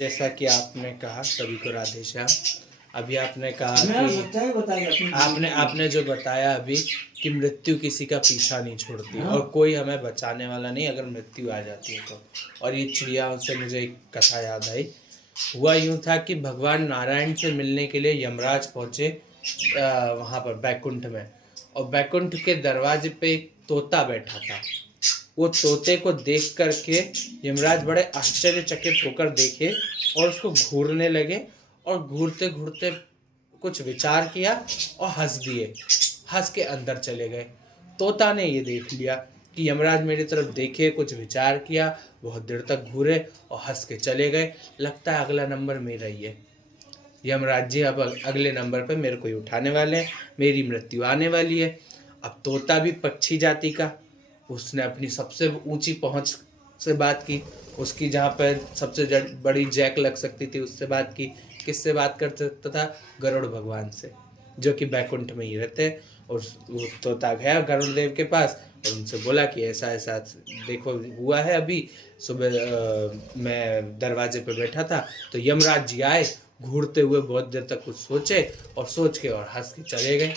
जैसा कि आपने कहा, सभी को राधे श्याम। अभी आपने कहा कि आपने जो बताया अभी कि मृत्यु किसी का पीछा नहीं छोड़ती और कोई हमें बचाने वाला नहीं अगर मृत्यु आ जाती है तो। और ये चिड़िया से मुझे एक कथा याद आई। हुआ यूं था कि भगवान नारायण से मिलने के लिए यमराज पहुंचे वहां पर बैकुंठ में, और बैकुंठ के दरवाजे पे एक तोता बैठा था। वो तोते को देख करके यमराज बड़े आश्चर्यचकित होकर देखे और उसको घूरने लगे, और घूरते घूरते कुछ विचार किया और हंस दिए, हंस के अंदर चले गए। तोता ने ये देख लिया कि यमराज मेरी तरफ देखे, कुछ विचार किया, बहुत देर तक घूरे और हंस के चले गए। लगता है अगला नंबर मेरा ही है। यमराज जी अब अगले नंबर पे मेरे को ही उठाने वाले हैं, मेरी मृत्यु आने वाली है। अब तोता भी पक्षी जाति का, उसने अपनी सबसे ऊंची पहुंच से बात की, उसकी जहाँ पर सबसे बड़ी जैक लग सकती थी उससे बात की। किससे बात कर सकता था? गरुड़ भगवान से, जो कि बैकुंठ में ही रहते हैं। और वो तोता गया गरुड़ देव के पास और उनसे बोला कि ऐसा ऐसा देखो हुआ है। अभी सुबह मैं दरवाजे पे बैठा था तो यमराज जी आए, घूरते हुए बहुत देर तक कुछ सोचे और सोच के और हंस के चले गए।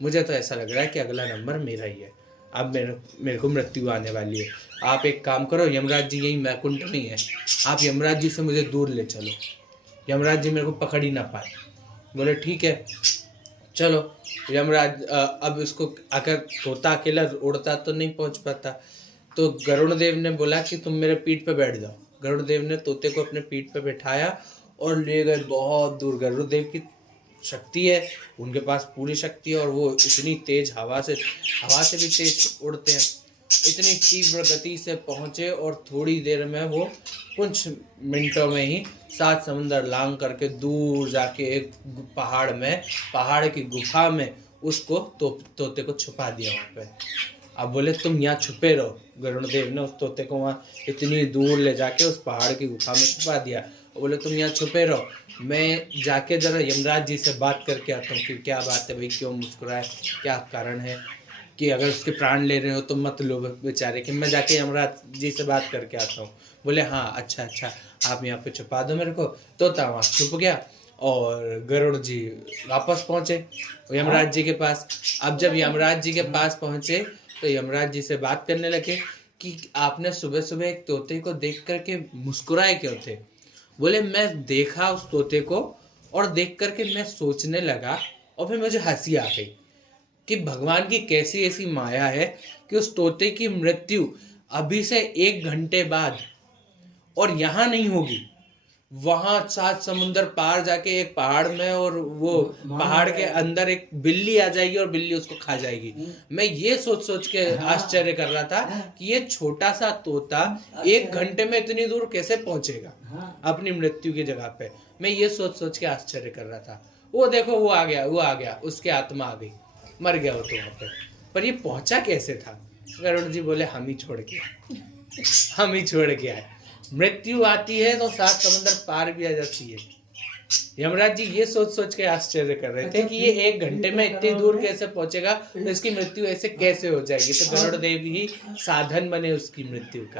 मुझे तो ऐसा लग रहा है कि अगला नंबर मेरा ही है, अब मेरे को मृत्यु आने वाली है। आप एक काम करो, यमराज जी यही बैकुंठ में ही है, आप यमराज जी से मुझे दूर ले चलो, यमराज जी मेरे को पकड़ ही ना पाए। बोले ठीक है चलो। यमराज अब इसको अगर तोता अकेला उड़ता तो नहीं पहुंच पाता, तो गरुड़ देव ने बोला कि तुम मेरे पीठ पे बैठ जाओ। गरुड़ देव ने तोते को अपने पीठ पे बैठाया और ले गए बहुत दूर। गरुड़ देव की शक्ति है, उनके पास पूरी शक्ति है, और वो इतनी तेज हवा से भी तेज उड़ते हैं। इतनी तीव्र गति से पहुंचे और थोड़ी देर में वो कुछ मिनटों में ही 7 समुंदर लांग करके दूर जाके एक पहाड़ की गुफा में उसको तोते को छुपा दिया वहां पे। अब बोले तुम यहाँ छुपे रहो। गरुड़ देव ने उस तोते को वहाँ इतनी दूर ले जाके उस पहाड़ की गुफा में छुपा दिया। बोले तुम यहाँ छुपे रहो, मैं जाके जरा यमराज जी से बात करके आता हूँ कि क्या बात है भाई, क्यों मुस्कुराए, क्या कारण है, कि अगर उसके प्राण ले रहे हो तो मत लो बेचारे, कि मैं जाके यमराज जी से बात करके आता हूँ। बोले हाँ अच्छा आप यहाँ पे छुपा दो मेरे को। तोता वहाँ छुप गया और गरुड़ जी वापस पहुंचे यमराज जी के पास। अब जब यमराज जी के पास पहुंचे तो यमराज जी से बात करने लगे कि आपने सुबह सुबह एक तोते को देख करके मुस्कुराए क्यों थे? बोले मैं देखा उस तोते को और देख करके मैं सोचने लगा और फिर मुझे हंसी आ गई कि भगवान की कैसी ऐसी माया है कि उस तोते की मृत्यु अभी से 1 घंटे बाद और यहाँ नहीं होगी, वहां 7 समुंदर पार जाके एक पहाड़ में, और वो पहाड़ के अंदर एक बिल्ली आ जाएगी और बिल्ली उसको खा जाएगी। मैं ये सोच के आश्चर्य कर रहा था कि ये छोटा सा तोता 1 घंटे में इतनी दूर कैसे पहुंचेगा अपनी मृत्यु की जगह पे। मैं ये सोच के आश्चर्य कर रहा था। वो देखो वो आ गया, उसकी आत्मा आ गई, मर गया वो तो वहां पे। पर ये पहुंचा कैसे था? गरुड़ जी बोले हम ही छोड़ के आए। मृत्यु आती है तो 7 समुंदर पार भी आ जाती है। यमराज जी ये सोच के आश्चर्य कर रहे थे कि ये 1 घंटे में इतनी दूर कैसे पहुंचेगा, तो इसकी मृत्यु ऐसे कैसे हो जाएगी। तो गरुड़ देव ही साधन बने उसकी मृत्यु का।